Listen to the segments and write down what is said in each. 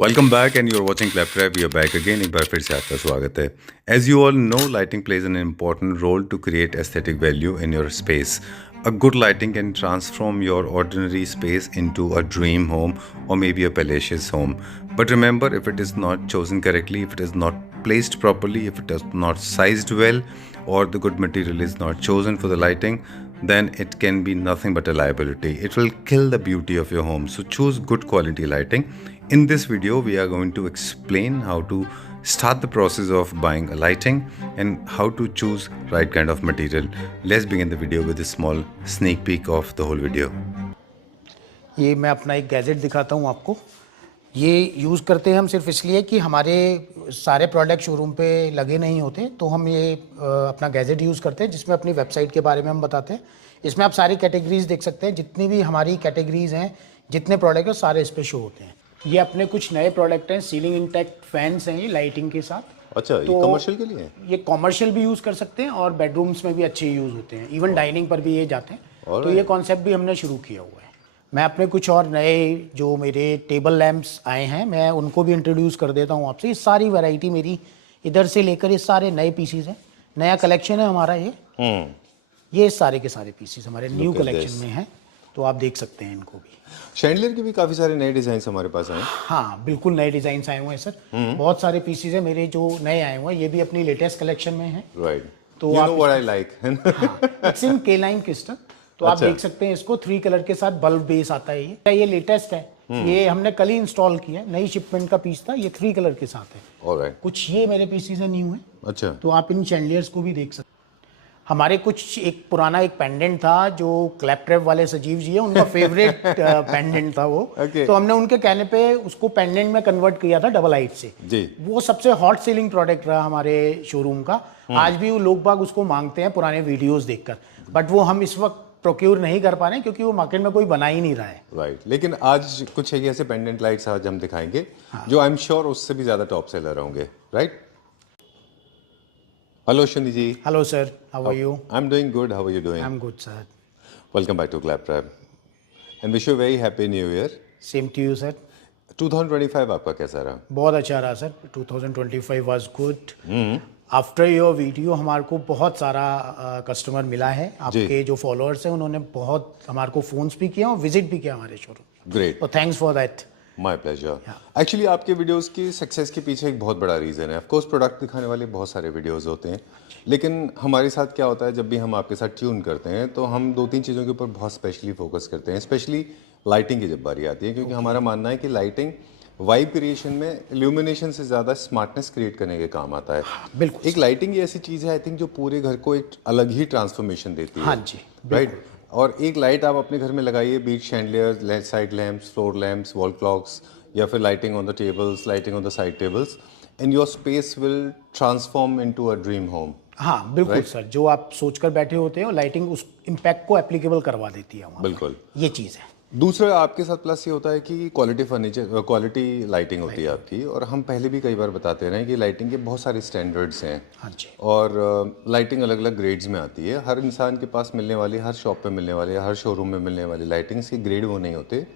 Welcome back and you are watching Claptrap we are back again. एक बार फिर से आपका स्वागत है। As you all know, lighting plays an important role to create aesthetic value in your space. A good lighting can transform your ordinary space into a dream home or maybe a palatial home. But remember, if it is not chosen correctly, if it is not placed properly, if it is not sized well, or the good material is not chosen for the lighting, then it can be nothing but a liability. It will kill the beauty of your home. So choose good quality lighting. In this video, we are going to explain how to start the process of buying a lighting and how to choose right kind of material. Let's begin the video with a small sneak peek of the whole video. ये मैं अपना एक gadget दिखाता हूँ आपको। ये use करते हैं हम सिर्फ इसलिए कि हमारे सारे प्रोडक्ट शोरूम पे लगे नहीं होते, तो हम ये अपना गैजेट यूज़ करते हैं जिसमें अपनी वेबसाइट के बारे में हम बताते हैं। इसमें आप सारी कैटेगरीज देख सकते हैं, जितनी भी हमारी कैटेगरीज हैं, जितने प्रोडक्ट हैं सारे इस पे शो होते हैं। ये अपने कुछ नए प्रोडक्ट हैं, सीलिंग इंटैक्ट फैंस हैं ये लाइटिंग के साथ। अच्छा, ये कमर्शियल के लिए है? ये कमर्शियल भी यूज़ कर सकते हैं और बेडरूम्स में भी अच्छे यूज़ होते हैं, इवन डाइनिंग पर भी ये जाते हैं। तो ये कॉन्सेप्ट भी हमने शुरू किया हुआ है। मैं अपने कुछ और नए जो मेरे टेबल लैंप्स आए हैं, मैं उनको भी इंट्रोड्यूस कर देता हूँ आपसे। ये सारी वैरायटी मेरी इधर से लेकर ये सारे नए पीसीज हैं, नया कलेक्शन है हमारा ये सारे के सारे पीसीज हमारे न्यू कलेक्शन में हैं, तो आप देख सकते हैं इनको भी। शैंडलियर के भी काफी सारे नए डिजाइन हमारे पास आए हैं। हाँ बिल्कुल, नए डिजाइन आए हुए हैं सर। बहुत सारे पीसीज हैं मेरे जो नए आए हुए हैं, ये भी अपनी लेटेस्ट कलेक्शन में है। राइट, तो you know what I like. It's in K-line crystal. तो आप देख सकते हैं इसको 3 कलर के साथ बल्ब बेस आता है। ये लेटेस्ट है, ये हमने कल ही इंस्टॉल किया है, नई शिपमेंट का पीस था। ये 3 कलर के साथ है। ऑलराइट, कुछ ये मेरे पीसीज है न्यू है। अच्छा, तो आप इन शैंडलियर्स को भी देख सकते हैं। हमारे कुछ एक पुराना एक पेंडेंट था जो क्लैपट्रैप वाले सजीव जी है, उनका फेवरेट पेंडेंट था वो। तो हमने उनके कहने पे उसको पेंडेंट में कन्वर्ट किया था डबल हाइट से जी। वो सबसे हॉट सेलिंग प्रोडक्ट रहा हमारे शोरूम का। आज भी वो लोग बाग उसको मांगते हैं पुराने वीडियोस देखकर, बट वो हम इस वक्त प्रोक्योर नहीं कर पा रहे हैं क्योंकि वो मार्केट में कोई बना ही नहीं रहा है। राइट, लेकिन आज कुछ एक ऐसे पेंडेंट लाइट्स आज हम दिखाएंगे जो आई एम श्योर उससे भी ज्यादा टॉप सेलर होंगे। Right, hello Shani ji. Hello sir, how are you? I am doing good, how are you doing? I am good sir. Welcome back to Claptrap and wish you very happy new year. Same to you sir. 2025 आपका कैसा रहा? बहुत अच्छा रहा सर। 2025 was good. After your video हमारे को बहुत सारा कस्टमर मिला है। आपके जो फॉलोअर्स हैं उन्होंने बहुत हमारे को फोन्स भी किया और विजिट भी किया हमारे शोरूम। ग्रेट, तो thanks for that. My pleasure. Actually आपके वीडियोस की सक्सेस के पीछे एक बहुत बड़ा रीज़न है। ऑफ कोर्स प्रोडक्ट दिखाने वाले बहुत सारे वीडियोस होते हैं, लेकिन हमारे साथ क्या होता है, जब भी हम आपके साथ ट्यून करते हैं तो हम 2-3 चीज़ों के ऊपर बहुत स्पेशली फोकस करते हैं, स्पेशली लाइटिंग की जब बारी आती है, क्योंकि हमारा मानना है कि लाइटिंग वाइब क्रिएशन में इल्यूमिनेशन से ज़्यादा स्मार्टनेस क्रिएट करने के काम आता है। बिल्कुल, एक लाइटिंग ऐसी चीज़ है आई थिंक जो पूरे घर को एक अलग ही ट्रांसफॉर्मेशन देती है। हाँ जी, राइट। और एक लाइट आप अपने घर में लगाइए, bead chandelier, side lamps, floor lamps, wall clocks, या फिर lighting on the tables, lighting on the side tables, and your space will transform into a dream home. हाँ बिल्कुल सर, जो आप सोचकर बैठे होते हैं लाइटिंग उस इम्पैक्ट को एप्लीकेबल करवा देती है वहाँ। बिल्कुल, ये चीज़ है। दूसरा आपके साथ प्लस ये होता है कि क्वालिटी फर्नीचर, क्वालिटी लाइटिंग होती है आपकी। और हम पहले भी कई बार बताते रहे हैं कि लाइटिंग के बहुत सारे स्टैंडर्ड्स हैं। हाँ जी। और लाइटिंग अलग अलग ग्रेड्स में आती है। हर इंसान के पास मिलने वाली, हर शॉप पे मिलने वाली, हर शोरूम में मिलने वाली लाइटिंग्स के ग्रेड वो नहीं होते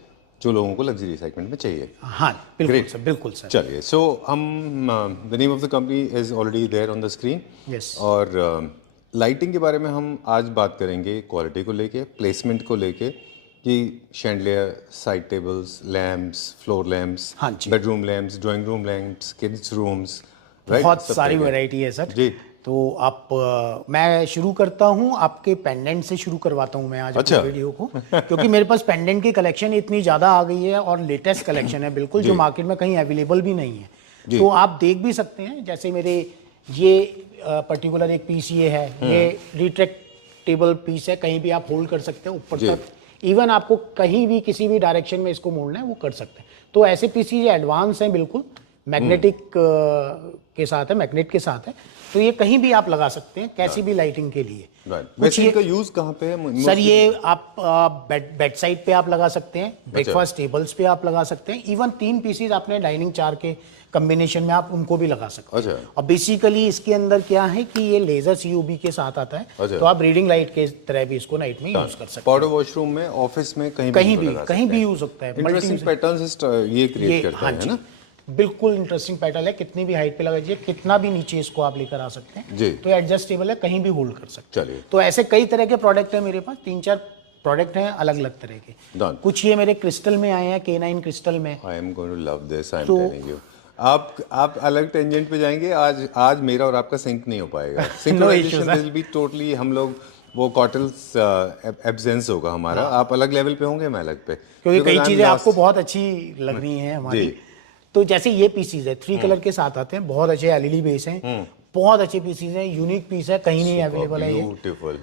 जो लोगों को लग्जरी सेगमेंट में चाहिए। हाँ बिल्कुल सर, बिल्कुल सर। चलिए, सो हम the name of the company is already there on the screen. Yes. और लाइटिंग के बारे में हम आज बात करेंगे, क्वालिटी को लेके, प्लेसमेंट को लेके, कि chandelier, side tables, lamps, floor lamps, हाँ जी, bedroom lamps, drawing room lamps, kids rooms, बहुत सारी वैरायटी है सर जी। तो आप मैं शुरू करता हूँ आपके पेंडेंट से शुरू करवाता हूँ मैं आज अपने वीडियो को, क्योंकि मेरे पास पेंडेंट की कलेक्शन इतनी ज़्यादा आ गई है और लेटेस्ट कलेक्शन है बिल्कुल, जो मार्केट में कहीं अवेलेबल भी नहीं है। तो आप देख भी सकते हैं, जैसे मेरे ये पर्टिकुलर एक पीस ये है, ये रिट्रैक्टेबल पीस है, कहीं भी आप होल्ड कर सकते हैं ऊपर तक। इवन आपको कहीं भी किसी भी डायरेक्शन में इसको मोड़ना है वो कर सकते हैं। तो ऐसे पीसी ये एडवांस हैं बिल्कुल, मैग्नेटिक के साथ है, मैग्नेट के साथ है, तो ये कहीं भी आप लगा सकते हैं कैसी भी लाइटिंग के लिए। वैसे इनका यूज कहाँ पे है सर? ये आप बेड साइड पे आप लगा सकते हैं, ब्रेकफास्ट टेबल्स पे आप लगा सकते हैं, इवन 3 पीसीज आपने डाइनिंग 4 के कॉम्बिनेशन में आप उनको भी लगा सकते हैं। और बेसिकली इसके अंदर क्या है कि ये लेजर CUV के साथ आता है, तो आप रीडिंग लाइट के तरह भी इसको नाइट में यूज कर सकते हैं। पाउडर वॉशरूम में, ऑफिस में, कहीं भी यूज होता है। इंटरेस्टिंग पैटर्न्स ये क्रिएट करता है ना। बिल्कुल इंटरेस्टिंग पैटर्न है, कितनी भी हाइट पे लगाइए, कितना भी नीचे इसको आप लेकर आ सकते हैं जी। तो एडजस्टेबल है, कहीं भी होल्ड कर सकते हैं। चलिए। तो ऐसे कई तरह के प्रोडक्ट है मेरे पास, 3-4 प्रोडक्ट हैं अलग अलग तरह के। Done. कुछ ये मेरे क्रिस्टल में आए हैं, K9 क्रिस्टल में। I am going to love this, I am telling you. आप अलग टेंजेंट पे जाएंगे, आज मेरा और आपका सिंक नहीं हो पाएगा। सिंक्रोनाइजेशन विल बी टोटली, हम लोग वो कॉटल्स एब्सेंस होगा हमारा। आप अलग लेवल पे होंगे, मैं अलग पे, क्योंकि कई चीजें आपको बहुत अच्छी लग रही हैं हमारी। तो जैसे ये पीसीज है 3 कलर के साथ आते हैं, बहुत अच्छे एलईडी बेस हैं, बहुत अच्छे पीसीज हैं, यूनिक पीस है, कहीं नहीं अवेलेबल है ये। Beautiful.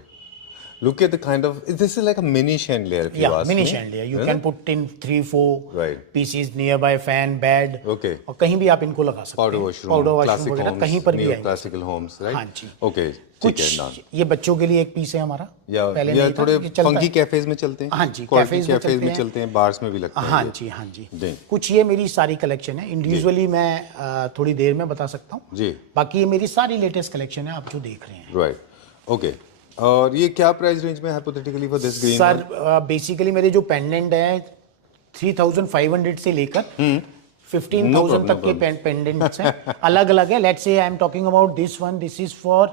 Look at the kind of, this is like a mini chandelier if you ask mini me. chandelier. You can put in 3-4 Right. pieces nearby fan, bed. Okay. और कहीं भी आप इनको लगा सकते हैं। Powder washroom, Powder washroom classic वगैरह homes, कहीं पर भी आएंगे। classical homes, right? हाँ जी। Okay, ठीक है ना। कुछ ये बच्चों के लिए एक पीस है हमारा। या थोड़े फंकी कैफेज में चलते हैं। हाँ जी, कैफेज में चलते हैं, बार्स में भी लगते हैं। हाँ जी, हाँ जी। कुछ ये मेरी सारी कलेक्शन है, इंडिविजुअली मैं थोड़ी देर में बता सकता हूँ जी। बाकी ये मेरी सारी लेटेस्ट कलेक्शन है आप जो देख रहे हैं। Right, okay. और ये क्या प्राइस रेंज में hypothetically for this green? Sir basically मेरे जो पेंडेंट है 3500 से लेकर 15,000 तक के पेंडेंट्स हैं, अलग अलग है। Let's say I am talking about this one, this is for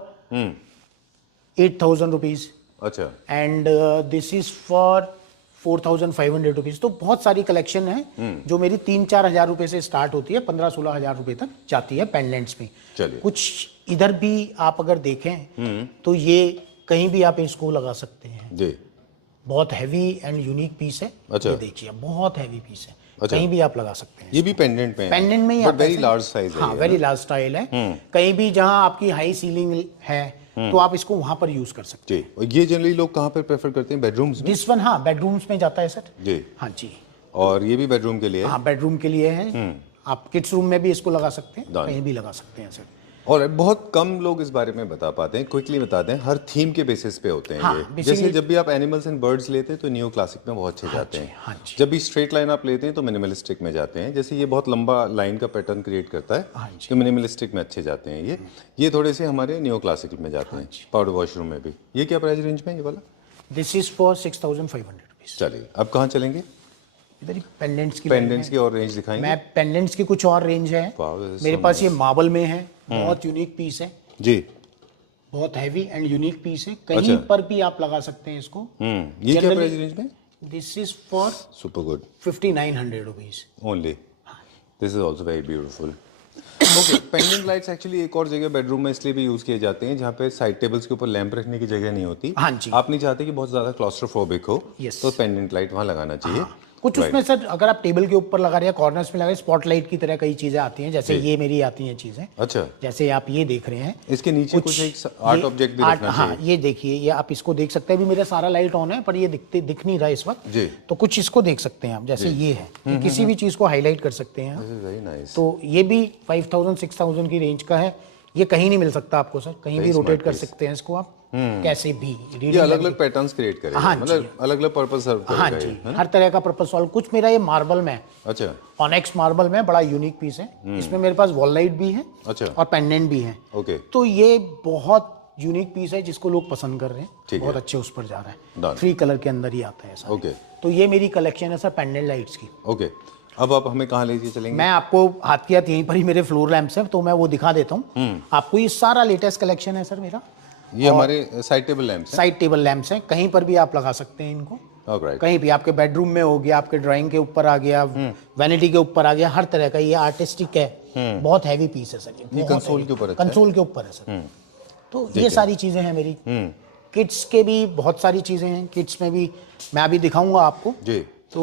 8,000 rupees. अच्छा। And this is for 4,500 rupees. तो बहुत सारी कलेक्शन है जो मेरी 3-4 हजार रुपए से स्टार्ट होती है, 15-16 हजार रुपए तक जाती है पेंडेंट्स में। चलिए। कुछ इधर भी आप अगर देखें तो ये कहीं भी आप इसको लगा सकते हैं जी। बहुत हैवी एंड यूनिक पीस है। अच्छा। ये देखिए बहुत हैवी पीस है। अच्छा। कहीं भी आप लगा सकते हैं। ये भी पेंडेंट में है? पेंडेंट में ही बट वेरी लार्ज साइज है। हाँ, वेरी लार्ज स्टाइल है। कहीं भी जहां आपकी हाई सीलिंग है तो आप इसको वहां पर यूज कर सकते हैं। जी। और ये जनरली लोग कहाँ पर प्रेफर करते हैं, बेडरूम्स में? दिस वन हाँ बेडरूम्स में जाता है सर। जी। हाँ जी। और ये भी बेडरूम के लिए? हाँ बेडरूम के लिए है। आप किड्स रूम में भी इसको लगा सकते हैं, कहीं भी लगा सकते हैं सर। और बहुत कम लोग इस बारे में बता पाते हैं, क्विकली बता दें, हर थीम के बेसिस पे होते हैं। हाँ, ये जैसे जब भी आप एनिमल्स एंड बर्ड्स लेते हैं तो न्यू क्लासिक में बहुत अच्छे जाते हैं। हाँ जी। जब भी स्ट्रेट लाइन आप लेते हैं तो मिनिमलिस्टिक में जाते हैं। जैसे ये बहुत लंबा लाइन का पैटर्न क्रिएट करता है हाँ जी। तो मिनिमलिस्टिक में अच्छे जाते हैं। ये थोड़े से हमारे न्यू क्लासिक में जाते हैं। पाउडर वॉशरूम में भी। ये क्या प्राइस रेंज में ये वाला? This is for 6,500 rupees. चलिए, अब कहाँ चलेंगे? इधर ही पेंडेंट्स की और रेंज दिखाएंगे? मैं पेंडेंट्स की कुछ और रेंज है मेरे पास। ये मार्बल में है, बहुत यूनिक पीस है जी, बहुत हैवी एंड यूनिक पीस है, कहीं पर भी आप लगा सकते हैं इसको। ये क्या प्राइस रेंज में? This is for super good 5,900 rupees only. This is also very beautiful. Okay, pendant lights actually एक और जगह बेडरूम में इसलिए भी यूज किए जाते हैं जहाँ पे साइड टेबल्स के ऊपर लैंप रखने की जगह नहीं होती। हाँ जी। आप नहीं चाहते कि बहुत ज्यादा क्लॉस्ट्रोफोबिक हो, तो पेंडेंट लाइट वहाँ लगाना चाहिए। कुछ उसमें सर अगर आप टेबल के ऊपर लगा रहे हैं, कॉर्नर्स में लगा रहे हैं, स्पॉटलाइट की तरह कई चीजें आती हैं, जैसे ये मेरी आती हैं चीजें। अच्छा। जैसे आप ये देख रहे हैं, इसके नीचे कुछ एक आर्ट ऑब्जेक्ट भी रखना चाहिए। हाँ, ये देखिए, ये आप इसको देख सकते हैं। अभी मेरा सारा लाइट ऑन है पर ये दिख नहीं रहा इस वक्त जी। तो कुछ इसको देख सकते हैं आप, जैसे ये है, तो किसी भी चीज को हाईलाइट कर सकते हैं। Very nice. तो ये भी 5,000-6,000 की रेंज का है। ये कहीं नहीं मिल सकता आपको सर, कहीं भी रोटेट कर सकते हैं इसको आप, कैसे भी। ये अलग अलग पैटर्न्स क्रिएट करेगा, मतलब अलग अलग पर्पस सर्व करेगा। हाँ जी, हर तरह का पर्पस सॉल्व। कुछ मेरा ये मार्बल में है। अच्छा। ऑनेक्स मार्बल में बड़ा यूनिक पीस है। इसमें मेरे पास वॉल लाइट भी है। अच्छा। और पेंडेंट भी है। ओके। तो ये बहुत यूनिक पीस है जिसको लोग पसंद कर रहे हैं, बहुत अच्छे उस पर जा रहा है। 3 कलर के अंदर ही आता है ऐसा। ओके। तो ये मेरी कलेक्शन है सर पेंडेंट लाइट्स की। ओके, अब आप हमें कहाँ लेके चलेंगे? मैं आपको हाथ की हाथ यहीं पर ही मेरे फ्लोर लैंप्स हैं, तो मैं वो दिखा देता हूँ आपको। ये सारा लेटेस्ट कलेक्शन है सर मेरा। ये हमारे साइड टेबल लैंप्स हैं। साइड टेबल लैंप्स हैं, कहीं पर भी आप लगा सकते हैं इनको। Alright. कहीं भी, आपके बेडरूम में हो गया, आपके ड्राइंग के ऊपर आ गया, वैनिटी के ऊपर आ गया, हर तरह का। ये आर्टिस्टिक है, बहुत हैवी पीस है सर। ये कंसोल के ऊपर, कंसोल के ऊपर है सर। तो ये सारी चीजें हैं मेरी। किड्स के भी बहुत सारी चीजें हैं, किड्स में भी मैं अभी दिखाऊंगा आपको जी। तो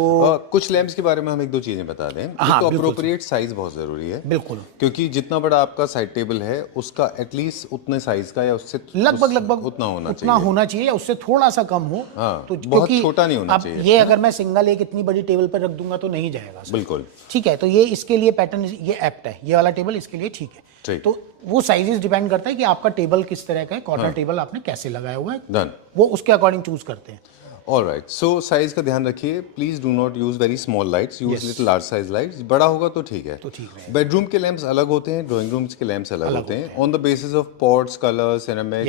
कुछ लैंप्स के बारे में हम 1-2 चीजें बता दें। हाँ, तो अप्रोप्रिएट साइज बहुत जरूरी है। बिल्कुल, क्योंकि जितना बड़ा आपका साइड टेबल है उसका एटलीस्ट उतने साइज का या उससे लगभग उतना होना चाहिए, उससे थोड़ा सा कम हो। हाँ, तो बहुत छोटा नहीं होना चाहिए। ये अगर मैं सिंगल एक इतनी बड़ी टेबल पर रख दूंगा तो नहीं जाएगा सर। बिल्कुल ठीक है। तो ये इसके लिए पैटर्न, ये एप्ट है, ये वाला टेबल इसके लिए ठीक है। तो वो साइजेस डिपेंड करता है कि आपका टेबल किस तरह का है, कॉर्नर टेबल आपने कैसे लगाया हुआ है, वो उसके अकॉर्डिंग चूज करते हैं। ऑलराइट, सो साइज का ध्यान रखिए। Please do not use very small lights, use little large size lights. बड़ा होगा तो ठीक है, तो ठीक है। बेडरूम के लैंप्स अलग होते हैं, ड्राइंग रूम्स के लैंप्स अलग होते हैं। On the basis of pots, colour, ceramic,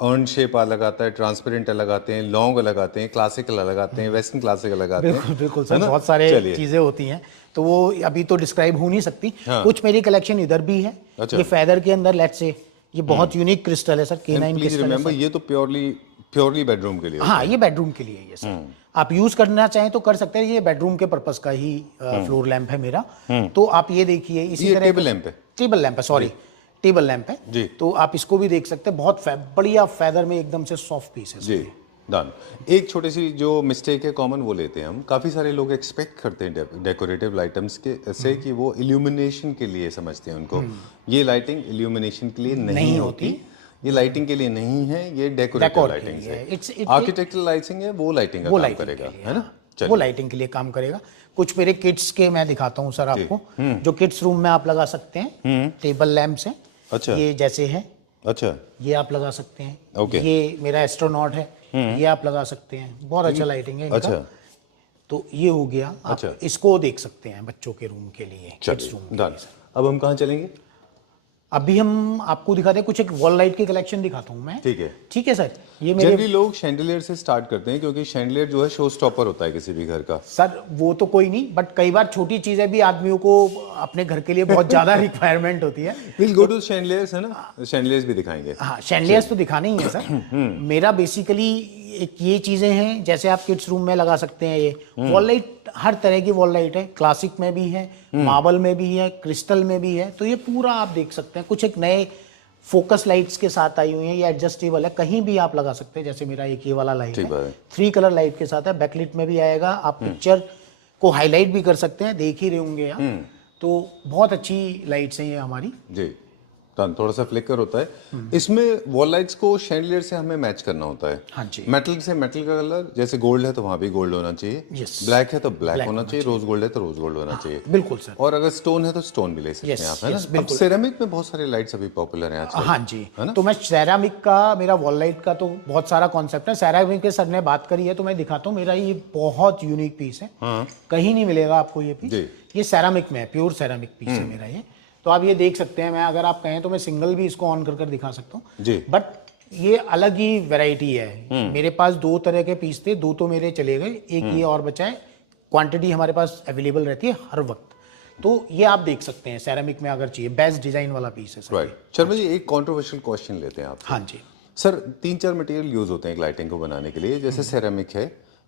earn shape अलग आता है, ट्रांसपेरेंट अलग आते हैं, लॉन्ग अलग आते हैं, क्लासिकल अलग आते हैं, वेस्टर्न क्लासिक अलग आते हैं। बिल्कुल सर, बहुत सारे चीजें होती हैं। तो वो अभी तो डिस्क्राइब हो नहीं सकती। कुछ मेरी कलेक्शन इधर भी है। ये फेदर के अंदर लेट्स से ये बहुत यूनिक क्रिस्टल है सर, K9 क्रिस्टल है। ये तो प्योरली बेडरूम के लिए। हाँ, ये बेडरूम के लिए है ये सर। आप यूज करना चाहें तो कर सकते हैं, ये बेडरूम के पर्पस का ही फ्लोर लैंप है मेरा। तो आप ये देखिए इसी तरह टेबल लैंप है, टेबल लैंप है, सॉरी टेबल लैंप है जी। तो आप इसको भी देख सकते हैं, बहुत बढ़िया फेदर में एकदम से सॉफ्ट पीस है जी। डन। एक छोटी सी जो मिस्टेक है कॉमन वो लेते हैं हम। काफ़ी सारे लोग एक्सपेक्ट करते हैं डेकोरेटिव आइटम्स के से कि वो इल्यूमिनेशन के लिए समझते हैं उनको। ये लाइटिंग इल्यूमिनेशन के लिए नहीं होती, ये लाइटिंग के लिए नहीं है, ये डेकोरेटिव लाइटिंग है। आर्किटेक्चरल लाइटिंग है, वो लाइटिंग का काम करेगा, है ना? वो लाइटिंग के लिए काम करेगा। कुछ मेरे किड्स के मैं दिखाता हूँ सर आपको, जो किड्स रूम में आप लगा सकते हैं। टेबल लैंप्स हैं, अच्छा, ये जैसे है, अच्छा, ये आप लगा सकते हैं। ओके। ये मेरा एस्ट्रोनॉट है, ये आप लगा सकते हैं, बहुत अच्छा लाइटिंग है इनका। अच्छा, तो ये हो गया। अच्छा, आप इसको देख सकते हैं बच्चों के रूम के लिए, किड्स रूम के लिए। अब हम कहाँ चलेंगे? अभी हम आपको दिखाते हैं, कुछ एक वॉल लाइट की कलेक्शन दिखाता हूँ मैं। ठीक है सर। ये मेरे जनरली लोग शैंडलियर से स्टार्ट करते हैं क्योंकि शैंडलियर जो है शो स्टॉपर होता है किसी भी घर का। सर वो तो कोई नहीं, बट कई बार छोटी चीजें भी आदमियों को अपने घर के लिए बहुत ज्यादा रिक्वायरमेंट होती है। विल गो टू शैंडलियर्स, है ना? शैंडलियर्स भी दिखाएंगे। हाँ, शैंडलियर्स तो दिखाने ही है सर। मेरा बेसिकली एक ये चीजें हैं, जैसे आप किड्स रूम में लगा सकते हैं। ये वॉल लाइट हर तरह की वॉल लाइट है, क्लासिक में भी है, मार्बल में भी है, क्रिस्टल में भी है। तो ये पूरा आप देख सकते हैं। कुछ एक नए फोकस लाइट्स के साथ आई हुई है, ये एडजस्टेबल है, कहीं भी आप लगा सकते हैं। जैसे मेरा एक ये वाला लाइट है, 3 कलर लाइट के साथ है, बैकलिट में भी आएगा। आप पिक्चर को हाईलाइट भी कर सकते हैं, देख ही रहे होंगे आप। तो बहुत अच्छी लाइट्स हैं ये हमारी जी। थोड़ा सा फ्लिकर होता है इसमें। वॉल लाइट्स को शैंडलियर से हमें मैच करना होता है। हाँ जी। मेटल से मेटल का कलर, जैसे गोल्ड है तो वहां भी गोल्ड होना चाहिए, ब्लैक है तो ब्लैक होना चाहिए, रोज गोल्ड है तो रोज गोल्ड होना चाहिए। बिल्कुल सर। और अगर स्टोन है तो स्टोन भी ले सकते हैं आप, है ना? अब सेरेमिक में बहुत सारे लाइट्स अभी पॉपुलर हैं आजकल। हाँ जी, है ना? तो मैं सेरामिक का, मेरा वॉल लाइट का तो बहुत सारा कॉन्सेप्ट है। सेरामिक के सर ने बात करी है तो मैं दिखाता हूँ। मेरा ये बहुत यूनिक पीस है, कहीं नहीं मिलेगा आपको ये पीस। ये सेरामिक में है, प्योर सेरामिक पीस है मेरा ये। तो आप ये देख सकते हैं। मैं अगर आप कहें तो मैं सिंगल भी इसको ऑन कर दिखा सकता हूँ, बट ये अलग ही वैरायटी है। मेरे पास 2 तरह के पीस थे, 2 तो मेरे चले गए, एक ये और बचा है। क्वांटिटी हमारे पास अवेलेबल रहती है हर वक्त। तो ये आप देख सकते हैं, सेरामिक में अगर चाहिए, बेस्ट डिजाइन वाला पीस है। राइट। शर्मा जी, एक कंट्रोवर्शियल क्वेश्चन लेते हैं आप। हाँ जी सर, 3-4 मटेरियल यूज होते हैं एक लाइटिंग को बनाने के लिए। जैसे सेरेमिक है,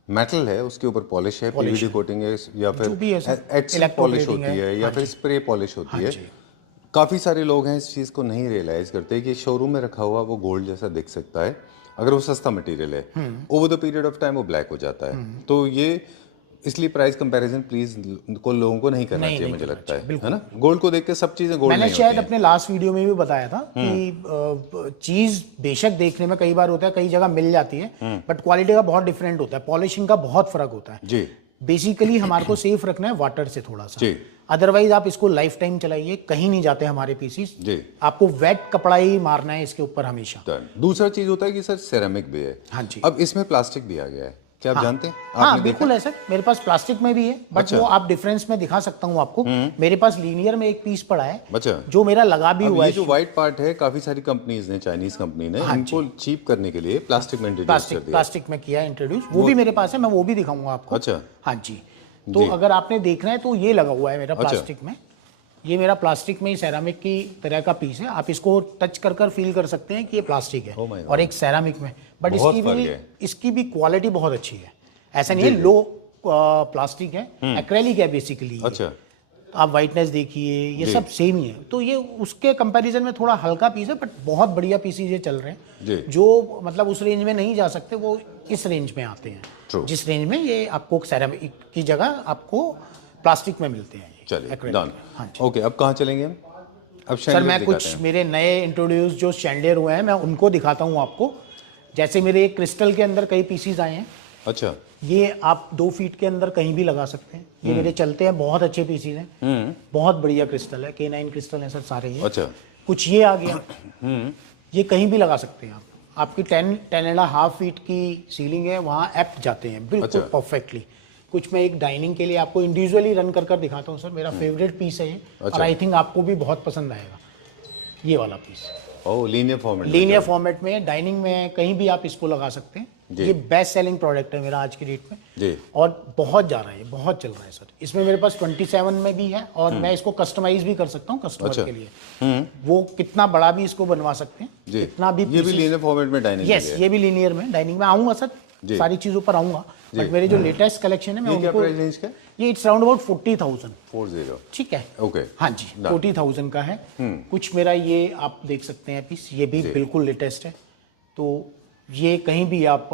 मेटल है, उसके ऊपर पॉलिश है, पीवीडी कोटिंग है, या फिर एक्सल पॉलिश होती है, या फिर स्प्रे पॉलिश होती है। काफ़ी सारे लोग हैं इस चीज़ को नहीं रियलाइज करते कि शोरूम में रखा हुआ वो गोल्ड जैसा दिख सकता है, अगर वो सस्ता मटेरियल है। Over the period of time वो ब्लैक हो जाता है। तो ये इसलिए प्राइस कंपैरिजन प्लीज लोगों को नहीं करना चाहिए, मुझे लगता है ना? गोल्ड को देख के सब चीजें गोल्ड मैंने शायद अपने लास्ट वीडियो में भी बताया था कि चीज बेशक देखने में कई बार होता है, कई जगह मिल जाती है, बट क्वालिटी का बहुत डिफरेंट होता है, पॉलिशिंग का बहुत फर्क होता है जी। बेसिकली हमारे को सेफ रखना है वाटर से थोड़ा सा, अदरवाइज आप इसको लाइफ टाइम चलाइए, कहीं नहीं जाते हमारे पीसीस जी। आपको वेट कपड़ा ही मारना है इसके ऊपर हमेशा। दूसरा चीज होता है कि सर सेरेमिक भी है। हाँ जी। अब इसमें प्लास्टिक भी आ गया है, क्या आप जानते हैं? हाँ बिल्कुल है सर, मेरे पास प्लास्टिक में भी है, बट वो आप डिफरेंस में दिखा सकता हूँ आपको। मेरे पास लीनियर में एक पीस पड़ा है जो मेरा लगा भी हुआ है। जो व्हाइट पार्ट है, काफी सारी कंपनीज ने, चाइनीज कंपनी ने इनको चीप करने के लिए प्लास्टिक में इंट्रोड्यूस कर दिया। प्लास्टिक में किया इंट्रोड्यूस, वो भी मेरे पास है, मैं वो भी दिखाऊंगा आपको। अच्छा हाँ जी। तो अगर आपने देखना है तो ये लगा हुआ है मेरा प्लास्टिक में, ये मेरा प्लास्टिक में ही सेरामिक की तरह का पीस है। आप इसको टच कर कर फील कर सकते हैं कि ये प्लास्टिक है और एक सेरामिक में, बट इसकी भी क्वालिटी बहुत अच्छी है। ऐसा नहीं है लो प्लास्टिक है, एक्रेलिक है बेसिकली। अच्छा। आप वाइटनेस देखिए, ये सब सेम ही है। तो ये उसके कंपैरिजन में थोड़ा हल्का पीस है, बट बहुत बढ़िया पीसेज ये चल रहे हैं। जो मतलब उस रेंज में नहीं जा सकते वो इस रेंज में आते हैं, जिस रेंज में ये आपको सेरामिक की जगह आपको प्लास्टिक में मिलते हैं। चलिए डन। ओके, अब कहाँ चलेंगे हम? अब सर मैं कुछ मेरे नए इंट्रोड्यूस जो शैंडलियर हुए हैं मैं उनको दिखाता हूँ आपको। जैसे मेरे क्रिस्टल के अंदर कई पीसीज आए हैं। अच्छा। ये आप 2 फीट के अंदर कहीं भी लगा सकते हैं, ये मेरे चलते हैं, बहुत अच्छे पीसीज हैं, बहुत बढ़िया क्रिस्टल है, K9 क्रिस्टल है सर सारे ये। अच्छा। कुछ ये आ गया, ये कहीं भी लगा सकते हैं आप। आपकी 10.5 फीट की सीलिंग है, वहाँ ऐप जाते हैं बिल्कुल परफेक्टली। कुछ मैं एक डाइनिंग के लिए आपको इंडिविजुअली रन कर दिखाता हूँ सर, मेरा फेवरेट पीस है ये। और आई थिंक आपको भी बहुत पसंद आएगा ये वाला piece. Linear format, linear format में डाइनिंग में कहीं भी आप इसको लगा सकते हैं, ये बेस्ट सेलिंग प्रोडक्ट है मेरा आज की डेट में जी। और बहुत जा रहा है, बहुत चल रहा है सर। इसमें मेरे पास 27 में भी है और मैं इसको कस्टमाइज भी कर सकता हूँ कस्टमर के लिए। वो कितना बड़ा भी इसको बनवा सकते हैं, जी। कितना भी। ये भी लीनियर फॉर्मेट में डाइनिंग यस, ये भी लीनियर में डाइनिंग में आऊंगा सर, सारी चीजों पर आऊंगा। बट मेरे जो लेटेस्ट कलेक्शन है मैं क्या उनको, प्राइस रेंज का? ये इट्स राउंड अबाउट 40,000। 40। ठीक है, ओके। हाँ जी, 40,000 का है। कुछ मेरा ये आप देख सकते हैं पीस, ये भी बिल्कुल लेटेस्ट है। तो ये कहीं भी आप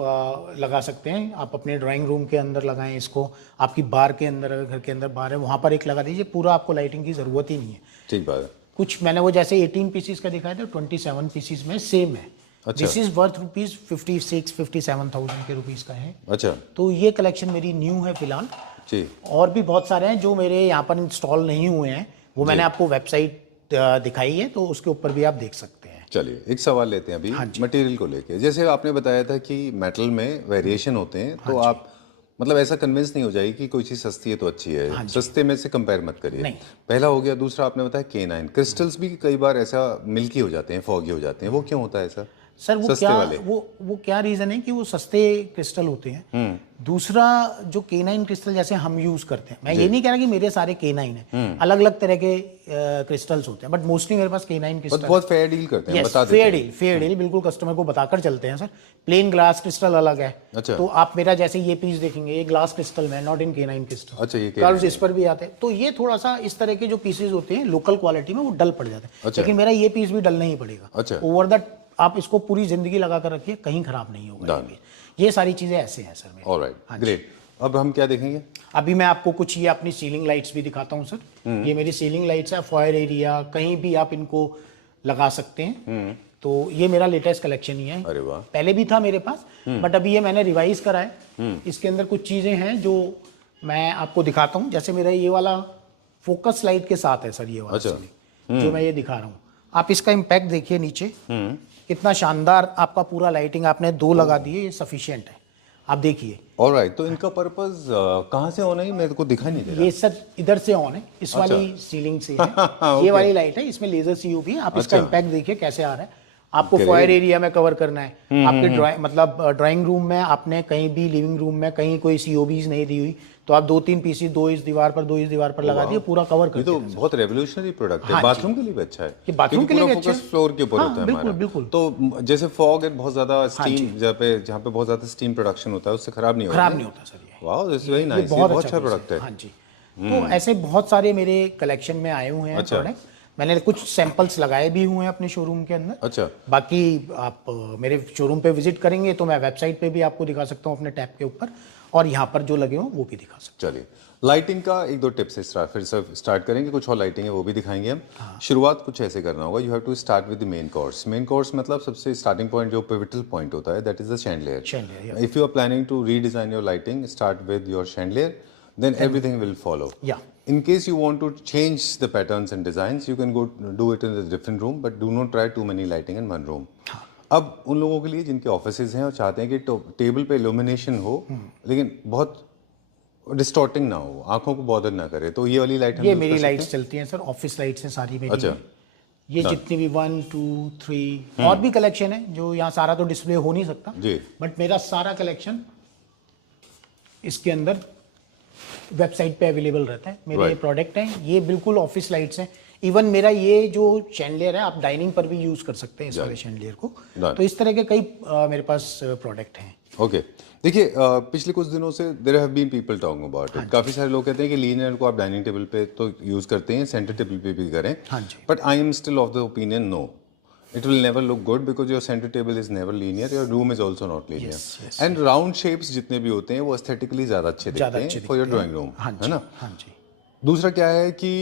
लगा सकते हैं। आप अपने ड्राइंग रूम के अंदर लगाएं इसको, आपकी बार के अंदर, अगर घर के अंदर बार है वहाँ पर एक लगा दीजिए, पूरा आपको लाइटिंग की ज़रूरत ही नहीं है। ठीक बात है। कुछ मैंने वो जैसे 18 पीसीस का दिखाया था, 27 पीसीस में सेम है। अच्छा। दिस इज वर्थ रुपीज 57,000 के रुपीस का है। अच्छा। तो ये कलेक्शन मेरी न्यू है फिलहाल जी। और भी बहुत सारे हैं जो मेरे यहाँ पर इंस्टॉल नहीं हुए हैं, वो मैंने आपको वेबसाइट दिखाई है, तो उसके ऊपर भी आप देख सकते हैं। चलिए एक सवाल लेते हैं अभी मटेरियल को लेके। जैसे आपने बताया था कि मेटल में वेरिएशन होते हैं, तो आप मतलब ऐसा कन्विंस नहीं हो जाएगी कि कोई चीज़ सस्ती है तो अच्छी है। सस्ते में से कंपेयर मत करिए। पहला हो गया। दूसरा आपने बताया K9 क्रिस्टल्स भी कई बार ऐसा मिल्की हो जाते हैं, फॉगी हो जाते हैं, वो क्यों होता है ऐसा? सर वो सस्ते क्या वाले। वो क्या रीजन है कि वो सस्ते क्रिस्टल होते हैं। दूसरा जो K9 क्रिस्टल जैसे हम यूज करते हैं, मैं ये नहीं कह रहा कि मेरे सारे K9 हैं, अलग अलग तरह के क्रिस्टल्स होते हैं, बट मोस्टली मेरे पास K9 क्रिस्टल। बहुत फेयर डील करते हैं, बता देते हैं। फेयर डील बिल्कुल कस्टमर को बताकर चलते हैं सर। प्लेन ग्लास क्रिस्टल अलग है। अच्छा। तो आप मेरा जैसे ये पीस देखेंगे, ये ग्लास क्रिस्टल में, नॉट इन K9 क्रिस्टल। अच्छा, ये कर्व्स इस पर भी आते हैं। तो ये थोड़ा सा इस तरह के जो पीसेज होते हैं लोकल क्वालिटी में वो डल पड़ जाते हैं। लेकिन मेरा ये पीस भी डल नहीं पड़ेगा। अच्छा। ओवर द आप इसको पूरी जिंदगी लगा कर रखिए, कहीं खराब नहीं होगा। ये सारी चीजें ऐसे हैं सर मेरे। Alright, great. अब हम क्या देखेंगे? अभी मैं आपको कुछ ये अपनी सीलिंग लाइट्स भी दिखाता हूँ सर। ये मेरी सीलिंग लाइट्स है, फॉयर एरिया कहीं भी आप इनको लगा सकते हैं। तो ये मेरा लेटेस्ट कलेक्शन ही है। अरे वाह। पहले भी था मेरे पास, बट अभी ये मैंने रिवाइज करा है। इसके अंदर कुछ चीजें हैं जो मैं आपको दिखाता हूँ। जैसे मेरा ये वाला फोकस लाइट के साथ है सर, ये वाला सीलिंग जो मैं ये दिखा रहा हूँ। आप इसका इम्पैक्ट देखिए नीचे, कितना शानदार आपका पूरा लाइटिंग आपने 2 लगा दिए, ये सफिशिएंट है। आप देखिए। ऑलराइट, तो इनका पर्पस कहाँ से ऑन है? मेरे को दिखाई नहीं दे रहा। ये सर इधर से ऑन है, इस वाली सीलिंग से है। ये वाली लाइट है, इसमें लेजर COB है। आप इसका इम्पैक्ट देखिए कैसे आ रहा है। आपको फॉयर एरिया में कवर करना है, आपके ड्राइंग रूम में आपने कहीं भी, लिविंग रूम में कहीं कोई COBs नहीं दी हुई, तो आप 2-3 पीसी 2 इस दीवार पर 2 इस दीवार पर लगा दिए, पूरा कवर कर। ये तो बहुत रेवोल्यूशनरी प्रोडक्ट है। बाथरूम के लिए भी अच्छा है। ये बाथरूम के लिए भी अच्छा है। फ्लोर के ऊपर होता है हमारा। बिल्कुल। तो जैसे फॉग है, बहुत ज्यादा स्टीम, जहाँ पे बहुत ज्यादा स्टीम प्रोडक्शन होता है, उससे खराब नहीं होता। खराब नहीं होता सर ये। Wow, this is very nice. बहुत अच्छा प्रोडक्ट है। हाँ जी। तो ऐसे बहुत सारे मेरे कलेक्शन में आए हुए हैं प्रोडक्ट। मैंने कुछ सैंपल्स लगाए भी हुए हैं अपने शोरूम के अंदर। अच्छा। बाकी आप मेरे शोरूम पे विजिट करेंगे तो मैं वेबसाइट पे भी आपको दिखा सकता हूँ अपने टैब के ऊपर, और यहाँ पर जो लगे हों वो भी दिखा सकते चलिए, लाइटिंग का 1-2 टिप्स से फिर से स्टार्ट करेंगे। कुछ और लाइटिंग है वो भी दिखाएंगे हम। शुरुआत कुछ ऐसे करना होगा। You have to start with the main course. Main course मतलब सबसे स्टार्टिंग पॉइंट, जो पिवटल पॉइंट होता है, that is the chandelier. If you are planning to redesign your lighting, start with your chandelier, then everything will follow. Yeah. In case you want to change the patterns and designs, you can go do it in a different room, but do not try too many lighting in one room. अब उन लोगों के लिए जिनके offices हैं और चाहते हैं कि टेबल पे इल्यूमिनेशन हो, लेकिन बहुत डिस्टॉर्टिंग ना हो, आंखों को बॉदर ना करे, तो ये वाली लाइट ये मेरी लाइट्स चलती हैं सर, ऑफिस लाइट्स हैं सारी मेरी। अच्छा। ये जितनी भी 1, 2, 3 और भी कलेक्शन है, जो यहाँ सारा तो डिस्प्ले हो नहीं सकता जी, बट मेरा सारा कलेक्शन इसके अंदर वेबसाइट पे अवेलेबल रहता है। मेरे प्रोडक्ट हैं ये, बिल्कुल ऑफिस लाइट्स हैं। इवन मेरा ये जो शैंडलियर है, आप डाइनिंग पर भी यूज कर सकते हैं इस वाले शैंडलियर को। तो इस तरह के कई मेरे पास प्रोडक्ट हैं। ओके, देखिए पिछले कुछ दिनों से there have been people talking about it. काफी सारे लोग कहते हैं कि लीनियर को आप डाइनिंग टेबल पे तो यूज करते हैं, सेंटर टेबल पे भी करें, but I am still of the opinion no, it will never look good because your center table is never linear, your room is also not linear. And round shapes जितने भी होते हैं वो aesthetically ज़्यादा अच्छे दिखते हैं for your drawing room, है ना? हाँ जी। दूसरा क्या है कि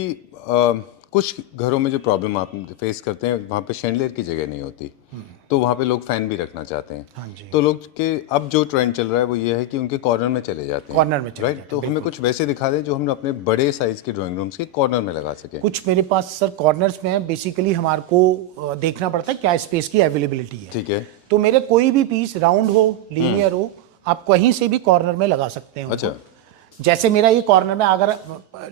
कुछ घरों में जो प्रॉब्लम आप फेस करते हैं, वहाँ पे शैंडलियर की जगह नहीं होती, तो वहाँ पे लोग फैन भी रखना चाहते हैं। हाँ जी। तो लोग के अब जो ट्रेंड चल रहा है वो ये है कि उनके कॉर्नर में चले जाते हैं, कॉर्नर में चले राइट? तो हमें कुछ वैसे दिखा दें जो हम अपने बड़े साइज के ड्राइंग रूम्स के कॉर्नर में लगा सकें। कुछ मेरे पास सर कॉर्नर्स में है, बेसिकली हमारे को देखना पड़ता है क्या स्पेस की अवेलेबिलिटी है। ठीक है। तो मेरे कोई भी पीस राउंड हो, लीनियर हो, आप कहीं से भी कॉर्नर में लगा सकते हैं। अच्छा। जैसे मेरा ये कॉर्नर में अगर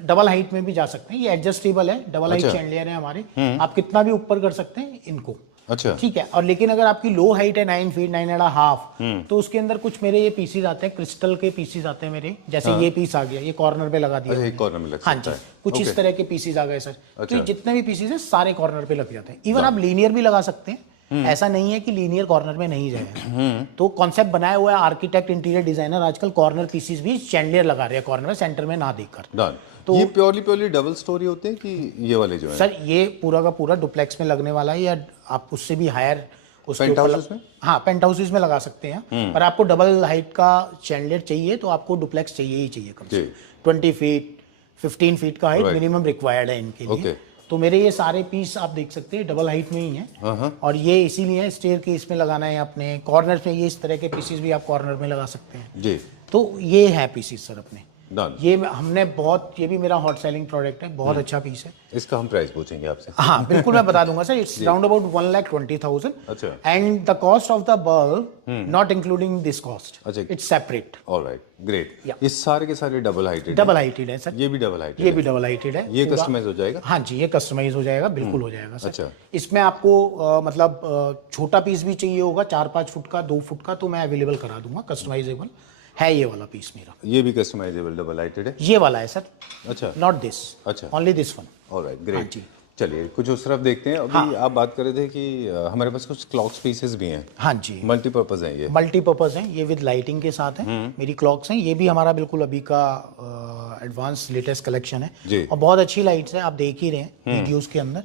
डबल हाइट में भी जा सकते हैं, ये एडजस्टेबल है, डबल हाइट शैंडलियर है हमारे, आप कितना भी ऊपर कर सकते हैं इनको। अच्छा। ठीक है, और लेकिन अगर आपकी लो हाइट है 9 फीट 9.5, तो उसके अंदर कुछ मेरे ये पीसीज आते हैं, क्रिस्टल के पीसीज आते हैं मेरे, जैसे ये पीस आ गया, ये कॉर्नर पे लगा दिया अच्छा, मैंने। एक कॉर्नर में लग हाँ सकता जी, है। कुछ इस Okay. तरह के पीसीज आ गए सर। तो अच्छा। ये जितने भी पीसीज हैं सारे कॉर्नर पे लग जाते हैं। इवन आप लीनियर भी लगा सकते हैं, ऐसा नहीं है कि लीनियर कॉर्नर में नहीं जाएगा। तो कॉन्सेप्ट बनाया हुआ है आर्किटेक्ट, इंटीरियर डिजाइनर आजकल कॉर्नर पीसीज भी चैंडलियर लगा रहे हैं कॉर्नर में, सेंटर में ना देकर। डन। तो- ये प्योरली डबल स्टोरी होते हैं कि ये वाले जो है सर ये पूरा का पूरा डुप्लेक्स में लगने वाला है, या आप उससे भी हायर उसके ऊपर Penthouses में? हाँ पेंट हाउसेज में लगा सकते हैं, पर आपको डबल हाइट का चैंडलियर चाहिए तो आपको डुप्लेक्स चाहिए ही चाहिए कम से जी। 20 फीट 15 फीट का हाइट Right. मिनिमम रिक्वायर्ड है इनके लिए। Okay. तो मेरे ये सारे पीस आप देख सकते हैं डबल हाइट में ही है, और ये इसीलिए है स्टेयर के इसमें लगाना है अपने कॉर्नर में, ये इस तरह के पीसेस भी आप कॉर्नर में लगा सकते हैं। जी। तो ये है पीसेस सर अपने, डन। ये हमने बहुत, ये भी मेरा हॉट सेलिंग प्रोडक्ट है, बहुत अच्छा पीस है। इसका हम प्राइस पूछेंगे आपसे। हाँ बिल्कुल मैं बता दूंगा सर, इट्स राउंड अबाउट 1,20,000। अच्छा। And the cost of the bulb not including this cost, अच्छा। It's separate. Alright, great. Yeah. ये सारे के सारे डबल हाइटेड डबल हाइटेड है सर, ये भी डबल हाइटेड ये भी डबल हाइटेड है। ये पूरा- कस्टमाइज हो जाएगा? हाँ जी, ये कस्टमाइज हो जाएगा, बिल्कुल हो जाएगा सर। अच्छा। इसमें आपको मतलब छोटा पीस भी चाहिए होगा 4-5 फुट का, 2 फुट का, तो मैं अवेलेबल करा दूंगा, कस्टमाइजेबल है ये वाला पीस मेरा। ये भी कस्टमाइजेबल डबल हाइटेड है? ये वाला है सर, अच्छा। नॉट दिस, अच्छा। Only this one. ऑलराइट, हाँ ग्रेट। जी। चलिए कुछ उस तरफ देखते हैं। अभी आप बात कर रहे थे कि हमारे पास कुछ क्लॉक्स पीसेस भी हैं। हाँ जी, मल्टीपर्पज हैं ये। मल्टीपर्पज हैं ये, विद लाइटिंग के साथ हैं। मेरी क्लॉक्स हैं, ये भी हमारा बिल्कुल अभी का एडवांस लेटेस्ट कलेक्शन है, जी। और बहुत अच्छी लाइट्स हैं, आप देख ही रहे हैं वीडियोस के अंदर।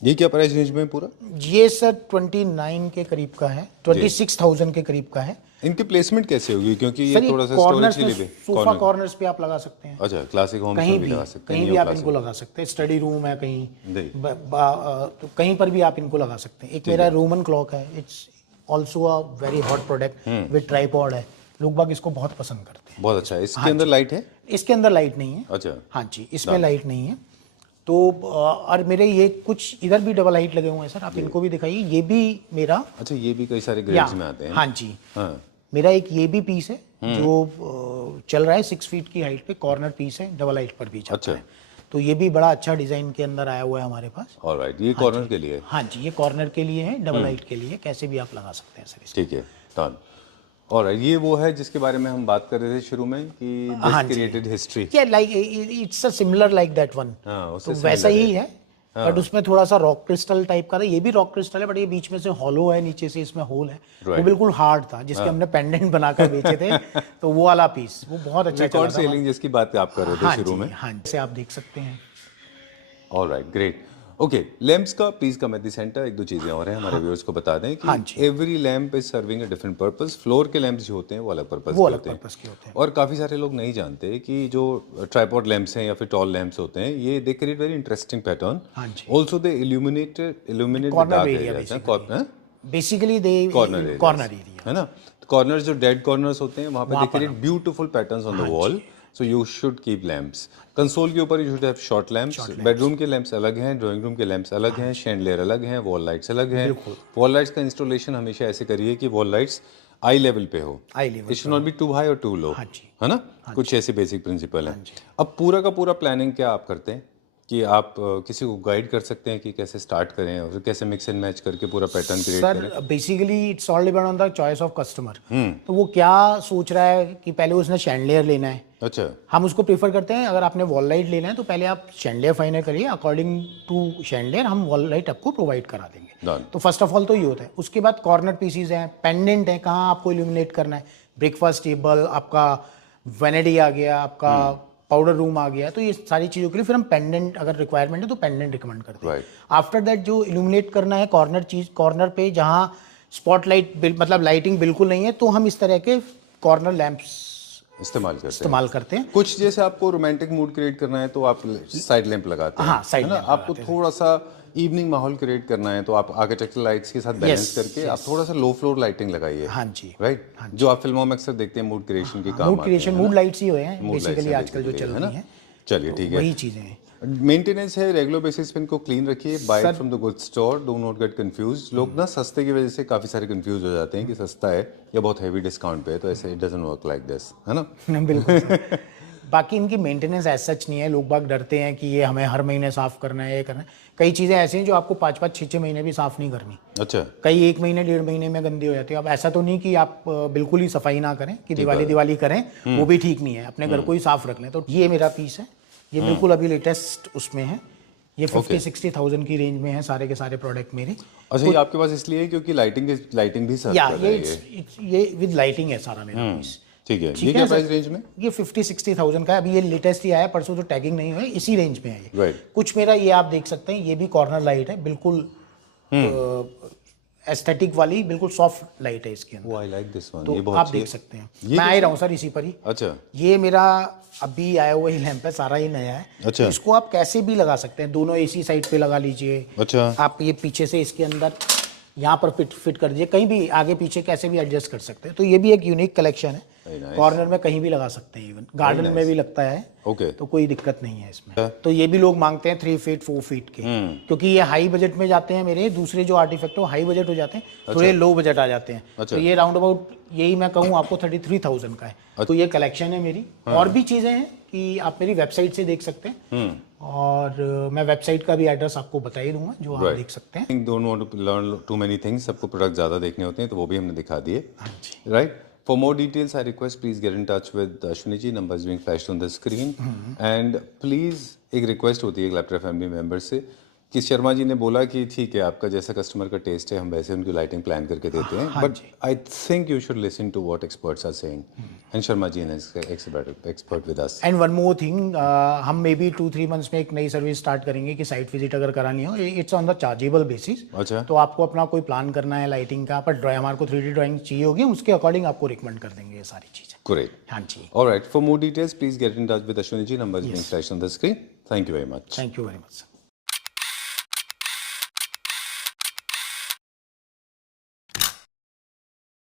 ये क्या प्राइस रेंज में है पूरा? ये सर 29 के करीब का है, 26,000 के करीब का है। इनकी प्लेसमेंट कैसे होगी, क्योंकि ये सर थोड़ा सा कॉर्नर्स स्टोरेज के में, लिए भी सोफा कॉर्नर्स पे आप लगा सकते हैं, अच्छा, क्लासिक होम कहीं भी भी, लगा सकते हैं, कहीं भी neo आप classic। इनको लगा सकते हैं, स्टडी रूम है कहीं, जी। तो कहीं पर भी आप इनको लगा सकते हैं। एक मेरा रोमन क्लॉक है, it's also a very hot product with tripod है, लोग बाग इसको बहुत पसंद करते हैं। बहुत अच्छा है। इसके अंदर लाइट है? इसके अंदर लाइट नहीं है। अच्छा। हाँ जी, इसमें लाइट नहीं है। तो और मेरे ये कुछ इधर भी डबल लाइट लगे हुए हैं सर, आप इनको भी दिखाइए। ये भी मेरा, अच्छा, ये भी कई सारे ग्रेड्स में आते हैं। हाँ जी, हाँ। मेरा एक ये भी पीस है जो चल रहा है 6 फीट की हाइट पे, कॉर्नर पीस है, डबल हाइट पर भी चलता अच्छा। है। तो ये भी बड़ा अच्छा डिजाइन के अंदर आया हुआ है हमारे पास। ऑलराइट, ये कॉर्नर के लिए है? हाँ जी, ये कॉर्नर के लिए है, डबल हाइट के लिए, कैसे भी आप लगा सकते हैं सर इसको। ठीक है, डन। ऑलराइट, ये वो है जिसके बारे में हम बात कर रहे थे शुरू में कि हाँ दिस जी। Created history. क्या like it's a similar like that one. हाँ, उससे तो वैसा similar ही है, बट उसमें थोड़ा सा रॉक क्रिस्टल टाइप का था। ये भी रॉक क्रिस्टल है, बट ये बीच में से हॉलो है, नीचे से इसमें होल है। वो Right. बिल्कुल हार्ड था, जिसके हमने पेंडेंट बनाकर बेचे थे। तो वो वाला पीस वो बहुत अच्छा चला रिकॉर्ड था। सेलिंग जिसकी बात आप कर रहे थे हाँ शुरू जी, में। हाँ जी, आप देख सकते हैं। Alright, great. ओके, लैंप्स का please come at the centre. एक दो चीजें और हैं, हमारे व्यूअर्स को बता दें हाँ कि जी। Every lamp is serving a different purpose. Floor के लैंप्स जो होते हैं वो अलग पर्पस वो के अलग होते हैं। पर्पस के होते हैं। और काफ़ी सारे लोग नहीं जानते कि जो ट्राइपॉड लैंप्स हैं या फिर टॉल लैंप्स होते हैं, ये they create very interesting pattern. हाँ जी। Also they illuminate Corner dark area areas basically. Basically they corner corner area, है ना। कॉर्नर्स जो डेड कॉर्नर्स होते हैं वहाँ पे they create beautiful patterns on the wall. So you should keep lamps. Console के ऊपर you should have short lamps. Bedroom के लैंप्स अलग हैं, ड्राइंग रूम के लैंप्स अलग हैं, शैंडलियर अलग हैं, वॉल लाइट्स अलग हैं। वॉल लाइट्स का इंस्टॉलेशन हमेशा ऐसे करिए कि वॉल लाइट्स आई लेवल पे हो। Eye level it should not be too high और टू लो, हाँ जी। है ना। कुछ ऐसे बेसिक प्रिंसिपल हैं। अब पूरा का पूरा प्लानिंग क्या आप करते हैं कि आप किसी को गाइड कर सकते हैं कि कैसे स्टार्ट करें और कैसे मिक्स एंड मैच करके पूरा पैटर्न क्रिएट करें? Sir basically it's all depend on the choice of customer. तो वो क्या सोच रहा है कि पहले उसने शैंडलियर लेना है, अच्छा, हम उसको प्रीफर करते हैं। अगर आपने वॉल लाइट लेना है तो पहले आप शैंडलियर फाइनल करिए, अकॉर्डिंग टू शैंडलियर हम वॉल लाइट आपको प्रोवाइड करा देंगे। Done. तो फर्स्ट ऑफ ऑल तो ये होता है। उसके बाद कॉर्नर पीसीज हैं, पेंडेंट है, कहाँ आपको इल्यूमिनेट करना है, ब्रेकफास्ट टेबल, आपका वैनिटी आ गया, आपका पाउडर रूम आ गया। तो ये सारी चीज़ों के लिए फिर हम पेंडेंट, अगर रिक्वायरमेंट है तो पेंडेंट रिकमेंड करते हैं। आफ्टर दैट जो इल्यूमिनेट करना है कॉर्नर पे जहाँ स्पॉटलाइट मतलब लाइटिंग बिल्कुल नहीं है, तो हम इस तरह के कॉर्नर लैंप्स इस्तेमाल करते हैं। कुछ जैसे आपको रोमांटिक मूड क्रिएट करना है तो आप साइड लैंप लगाते हैं। हाँ, साइड लैंप आपको थोड़ा सा इवनिंग माहौल क्रिएट करना है तो आप आर्किटेक्चरल लाइट्स के साथ बैलेंस करके आप थोड़ा सा लो फ्लोर लाइटिंग लगाइए। हाँ जी, राइट, जो आप फिल्मों में अक्सर देखते हैं मूड क्रिएशन की काम मूड क्रिएशन, मूड लाइट्स ही हुए हैं बेसिकली आजकल जो चल रही हैं। चलिए ठीक है, वही चीजें हैं। मेंटेनेंस है, रेगुलर बेसिस पे इनको क्लीन रखिए। Buy from the good store, do not get confuse. लोग ना सस्ते की वजह से काफी सारे कंफ्यूज हो जाते हैं कि सस्ता है या बहुत हैवी डिस्काउंट पे है, तो ऐसे it doesn't work like this, है ना। बिल्कुल बाकी इनकी मेंटेनेंस ऐसा सच नहीं है, लोग बाग डरते हैं कि ये हमें हर महीने साफ करना है, ये करना है। कई चीज़ें ऐसी हैं जो आपको 5-5, 6-6 महीने भी साफ नहीं करनी। अच्छा, कई 1 महीने 1.5 महीने में गंदी हो जाती है। अब ऐसा तो नहीं कि आप बिल्कुल ही सफाई ना करें कि दिवाली करें, वो भी ठीक नहीं है, अपने घर को ही साफ रख लें। तो ये मेरा पीस है, ये बिल्कुल अभी लेटेस्ट उसमें है, ये 50-60,000 की रेंज में है सारे के सारे प्रोडक्ट मेरे। अच्छा, ये आपके पास इसलिए है क्योंकि लाइटिंग भी सर्व कर रही है। ये विद लाइटिंग है सारा मेरा पीस। ठीक है, ये क्या प्राइस रेंज में? ये 50-60,000 का है। अभी ये लेटेस्ट ही आया, परसों जो टैगिंग नहीं हुई, इसी रेंज में है ये। राइट। कुछ मेरा ये आप देख सकते हैं, ये भी कॉर्नर लाइट है, बिल्कुल एस्थेटिक वाली, बिल्कुल सॉफ्ट लाइट है इसके अंदर। वो आई लाइक दिस वन, तो ये बहुत आप अच्छी देख है। सकते हैं, मैं आ ही रहा हूँ सर इसी पर ही। अच्छा, ये मेरा अभी आया हुआ ही लैंप है, सारा ही नया है। अच्छा। इसको आप कैसे भी लगा सकते हैं, दोनों एसी साइड पे लगा लीजिए। अच्छा, आप ये पीछे से इसके अंदर यहाँ पर फिट कर दीजिए, कहीं भी आगे पीछे कैसे भी एडजस्ट कर सकते हैं। तो ये भी एक यूनिक कलेक्शन है, कॉर्नर में कहीं भी लगा सकते हैं, इवन गार्डन में भी लगता है। ओके, तो कोई दिक्कत नहीं है इसमें। तो ये भी लोग मांगते हैं 3 फीट 4 फीट के, क्योंकि ये हाई बजट में जाते हैं मेरे। दूसरे जो आर्टिफैक्ट है वो हाई बजट हो जाते हैं, थोड़े लो बजट आ जाते हैं। तो ये राउंड अबाउट यही मैं कहूँ आपको 33,000 का है। तो ये कलेक्शन है मेरी। और भी चीज़ें हैं कि आप मेरी वेबसाइट से देख सकते हैं, और मैं वेबसाइट का भी एड्रेस आपको बता ही दूंगा, जो आप देख सकते हैं। Don't want to learn too many things, सबको प्रोडक्ट ज़्यादा देखने होते हैं, तो वो भी हमने दिखा दिए। Right, for more details I request please get in touch with Ashwini ji, number is being flashed on the screen। and please एक रिक्वेस्ट होती है ग्लैप्टर फैमिली मेंबर से कि शर्मा जी ने बोला कि ठीक है, आपका जैसा कस्टमर का टेस्ट है हम वैसे उनकी लाइटिंग प्लान करके देते हैं, but I think you should listen to what experts are saying, and Sharma ji ने expert with us. And one more thing, हम मे बी 2-3 मंथ्स में एक नई सर्विस स्टार्ट करेंगे कि साइट विजिट अगर करानी हो, it's on the chargeable basis. अच्छा, तो आपको अपना कोई प्लान करना है लाइटिंग का, पर हमारे को 3D ड्राइंग चाहिए होगी, उसके अकॉर्डिंग आपको रिकमेंड कर देंगे ये सारी चीज़ें। ग्रेट, हाँ जी। Alright, for more details please get in touch with Ashwini ji, number is being flashed on the screen. Thank you very much. Thank you very much.